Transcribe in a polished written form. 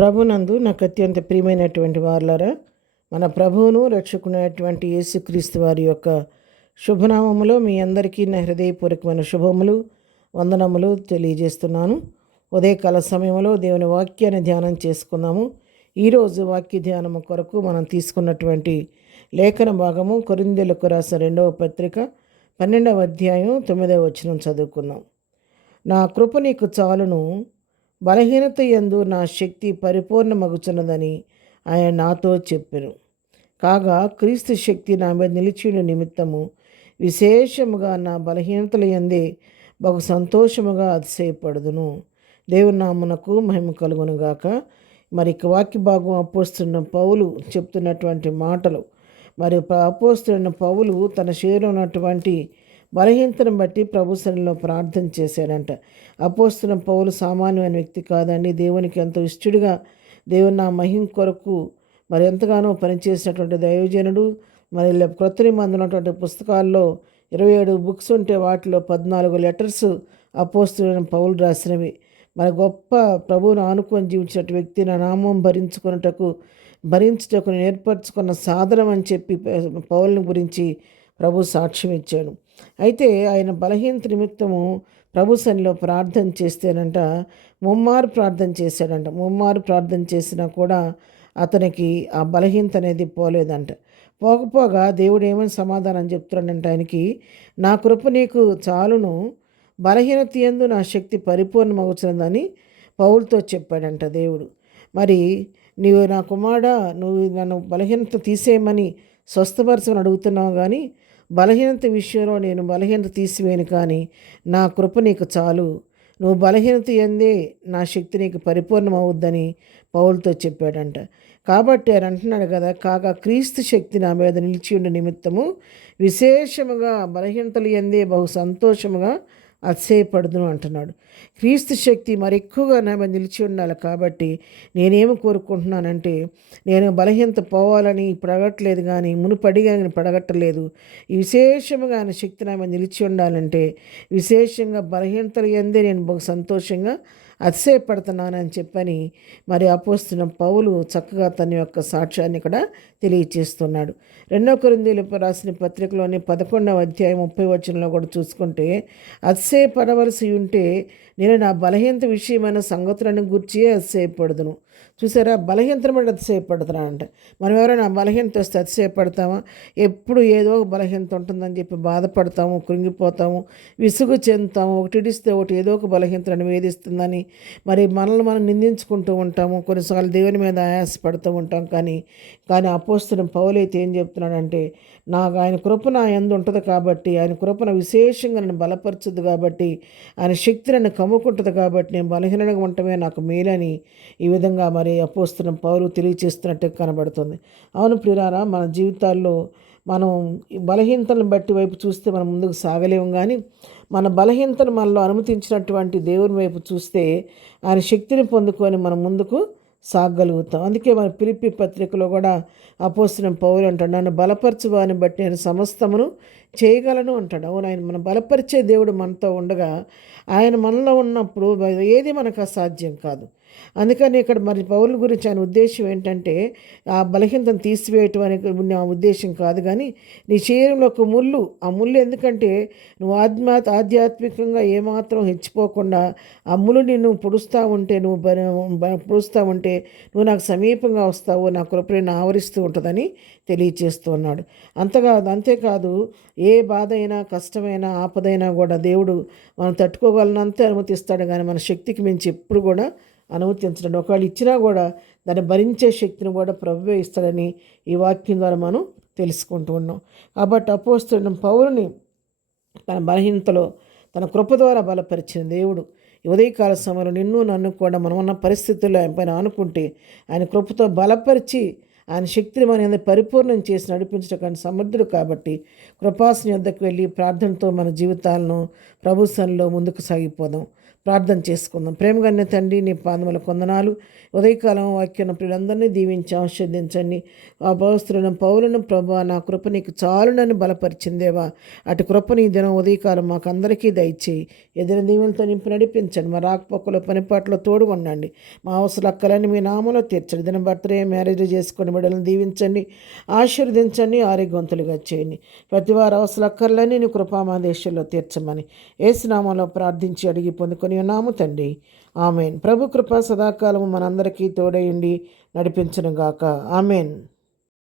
ప్రభునందు నాకు అత్యంత ప్రియమైనటువంటి వారులారా, మన ప్రభువును రక్షకునైనటువంటి యేసుక్రీస్తు వారి యొక్క శుభనామములో మీ అందరికీ నా హృదయపూర్వకమైన శుభములు, వందనములు తెలియజేస్తున్నాను. ఉదయకాల సమయంలో దేవుని వాక్యాన్ని ధ్యానం చేసుకుందాము. ఈరోజు వాక్య ధ్యానము కొరకు మనం తీసుకున్నటువంటి లేఖన భాగము కొరింథీయులకు రాసిన 2వ పత్రిక 12వ అధ్యాయం 9వ వచనం చదువుకుందాం. నా కృప నీకు చాలును, బలహీనత యందు నా శక్తి పరిపూర్ణమగుచున్నదని ఆయన నాతో చెప్పెను. కాగా క్రీస్తు శక్తి నా మీద నిలిచిన నిమిత్తము విశేషముగా నా బలహీనతల యందే బహు సంతోషముగా అతిశయపడుదును. దేవుని నామమునకు మహిమ కలుగునుగాక. మరి వాక్య భాగం అపోస్తున్న పౌలు చెప్తున్నటువంటి మాటలు. మరి అపోస్తున్న పౌలు తన శరీరంలో ఉన్నటువంటి బలహీనతను బట్టి ప్రభు సన్నిధిలో ప్రార్థన చేశాడంట. అపోస్తున్న పౌలు సామాన్యమైన వ్యక్తి కాదండి. దేవునికి ఎంతో ఇష్టడుగా దేవుని నా మహిమ కొరకు మరి ఎంతగానో పనిచేసినటువంటి దైవజనుడు. మరి క్రొత్త నిబంధనలో ఉన్నటువంటి పుస్తకాల్లో 27 బుక్స్ ఉంటే వాటిలో 14 లెటర్స్ అపోస్తులైన పౌలు రాసినవి. మరి గొప్ప ప్రభువును ఆనుకొని జీవించిన వ్యక్తి, నా నామం భరించుటకు ఏర్పరచుకున్న సాధనం అని చెప్పి పౌలుని గురించి ప్రభు సాక్ష్యం ఇచ్చాడు. అయితే ఆయన బలహీనత నిమిత్తము ప్రభు సన్నిధిలో ప్రార్థన చేస్తేనంట ముమ్మారు ప్రార్థన చేశాడంట. ముమ్మారు ప్రార్థన చేసినా కూడా అతనికి ఆ బలహీనత అనేది పోలేదంట. పోకపోగా దేవుడు ఏమని సమాధానం చెప్తున్నాడంటే ఆయనకి, నా కృప నీకు చాలును, బలహీనత యందు నా శక్తి పరిపూర్ణమవుతున్నదని పౌలుతో చెప్పాడంట దేవుడు. మరి నీవు నా కుమారుడా, నువ్వు నన్ను బలహీనత తీసేయమని స్వస్థపరచమని అడుగుతున్నావు, కానీ బలహీనత విషయంలో నేను బలహీనత తీసివేయను, కానీ నా కృప నీకు చాలు, నువ్వు బలహీనత యందే నా శక్తి నీకు పరిపూర్ణమవుద్దని పౌలుతో చెప్పాడంట. కాబట్టి ఆయన అంటున్నాడు కదా, కాగా క్రీస్తు శక్తి నా మీద నిలిచి ఉండే నిమిత్తము విశేషముగా బలహీనతలు యందే బహు సంతోషముగా అతిశయపడుదును అంటున్నాడు. క్రీస్తు శక్తి మరి ఎక్కువగా నా మీద నిలిచి ఉండాలి. కాబట్టి నేనేమి కోరుకుంటున్నానంటే, నేను బలహీనత పోవాలని పడగట్లేదు, కానీ మునుపడిగా నేను పడగట్టలేదు. ఈ విశేషంగా ఆయన శక్తి నా మీద నిలిచి ఉండాలంటే విశేషంగా బలహీనతలు యందే నేను బహు సంతోషంగా అతిశయపడుతున్నానని చెప్పని మరి అపోస్తున్న పౌలు చక్కగా తన యొక్క సాక్ష్యాన్ని ఇక్కడ తెలియచేస్తున్నాడు. 2 కొరింథీయులకు రాసిన పత్రికలోని 11వ అధ్యాయం 30వ వచనంలో కూడా చూసుకుంటే, అతిశయపడవలసి ఉంటే నేను నా బలహీనత విషయమైన సంగతులను గుర్చి అతిశయపడుదును. చూసారా, బలహీనతను బట్టి అతిశయపడుతున్నా అంట. మనం ఎవరైనా బలహీనత వస్తే అతిశయపడతామా? ఎప్పుడు ఏదో ఒక బలహీనత ఉంటుందని చెప్పి బాధపడతాము, కృంగిపోతాము, విసుగు చెందుతాము. ఒకటి ఇడిస్తే ఒకటి ఏదో ఒక బలహీనతను వేధిస్తుందని మరి మనల్ని మనం నిందించుకుంటూ ఉంటాము. కొన్నిసార్లు దేవుని మీద ఆయాసపడుతూ ఉంటాం. కానీ అపోస్తున్న పౌలైతే ఏం చెప్తున్నాడంటే, నాకు ఆయన కృప నా యందు ఉంటుంది కాబట్టి, ఆయన కృపను విశేషంగా నన్ను బలపరచుద్ది కాబట్టి, ఆయన శక్తి నన్ను కమ్ముకుంటుంది కాబట్టి నేను బలహీనంగా ఉండటమే నాకు మేలని ఈ విధంగా మరి అపోస్తున్న పౌలు తెలియచేస్తున్నట్టు కనబడుతుంది. అవును ప్రియులారా, మన జీవితాల్లో మనం బలహీనతలను బట్టి వైపు చూస్తే మనం ముందుకు సాగలేము, కానీ మన బలహీనతను మనలో అనుమతించినటువంటి దేవుని వైపు చూస్తే ఆయన శక్తిని పొందుకొని మనం ముందుకు సాగలుగుతాం. అందుకే మన ఫిలిప్పీ పత్రికలో కూడా అపోస్తున్న పౌలు అంటాడు, నన్ను బలపరచు వారిని బట్టి నేను సమస్తమును చేయగలను అంటాడు. అవును, ఆయన మనం బలపరిచే దేవుడు మనతో ఉండగా ఆయన మనలో ఉన్నప్పుడు ఏది మనకు అసాధ్యం కాదు. అందుకని ఇక్కడ మరి పౌలు గురించి ఆయన ఉద్దేశం ఏంటంటే, ఆ బలహీనతను తీసివేయటం అనే నా ఉద్దేశం కాదు, కానీ నీ శరీరంలో ఒక ముళ్ళు, ఆ ముళ్ళు ఎందుకంటే నువ్వు ఆధ్యాత్మికంగా ఏమాత్రం హెచ్చిపోకుండా ఆ ముళ్ళు నిన్ను పొడుస్తూ ఉంటే, పొడుస్తూ ఉంటే నువ్వు నాకు సమీపంగా వస్తావు, నా కృపను ఆవరిస్తూ ఉంటుందని తెలియచేస్తూ ఉన్నాడు. అంతేకాదు, ఏ బాధ అయినా కష్టమైనా ఆపదైనా కూడా దేవుడు మనం తట్టుకోగలనంతే అనుమతిస్తాడు, కానీ మన శక్తికి మించి ఎప్పుడు కూడా అనుమతించడం. ఒకవేళ ఇచ్చినా కూడా దాన్ని భరించే శక్తిని కూడా ప్రభువే ఇస్తాడని ఈ వాక్యం ద్వారా మనం తెలుసుకుంటూ ఉన్నాం. కాబట్టి అపోస్తున్న పౌలుని తన బలహీనతలో తన కృప ద్వారా బలపరిచిన దేవుడు ఉదయకాల సమయంలో నిన్ను నన్ను కూడా మనం ఉన్న పరిస్థితుల్లో ఆయన పైన ఆనుకుంటే ఆయన కృపతో బలపరిచి ఆయన శక్తిని మన పరిపూర్ణం చేసి నడిపించడానికి సమర్థుడు. కాబట్టి కృపాసన యొద్దకు వెళ్ళి ప్రార్థనతో మన జీవితాలను ప్రభు సన్నిధిలో ముందుకు సాగిపోదాం. ప్రార్థన చేసుకుందాం. ప్రేమగన్న తండ్రి, నీ పాదముల కొందనాలు. ఉదయకాలం వాక్యం ప్రియులందరినీ దీవించి ఆశీర్వదించండి. ఆ భవస్తులను పౌలను ప్రభా, నా కృప నీకు చాలునని బలపరిచిందేవా, అటు కృపని ఈ దినం ఉదయకాలం మాకు అందరికీ దయచేయి. ఎదురు దీవులతో నింపి నడిపించండి. మా రాకపోకలో పనిపాట్లో తోడు ఉండండి. మా అవసరాలన్నీ మీ నామలో తీర్చండి. దిన బర్త్డే మ్యారేజ్ చేసుకుని బిడ్డలను దీవించండి, ఆశీర్వదించండి, ఆరోగ్యవంతులుగా చేయండి. ప్రతి వారి అవసరాలన్నీ నీ కృపా మా దేశంలో తీర్చమని యేసు నామములో ప్రార్థించి అడిగి పొందుకొని ఉన్నాము తండ్రి. ఆమెన్. ప్రభు కృప సదాకాలము మనందరికీ తోడయుండి నడిపించునుగాక. ఆమెన్.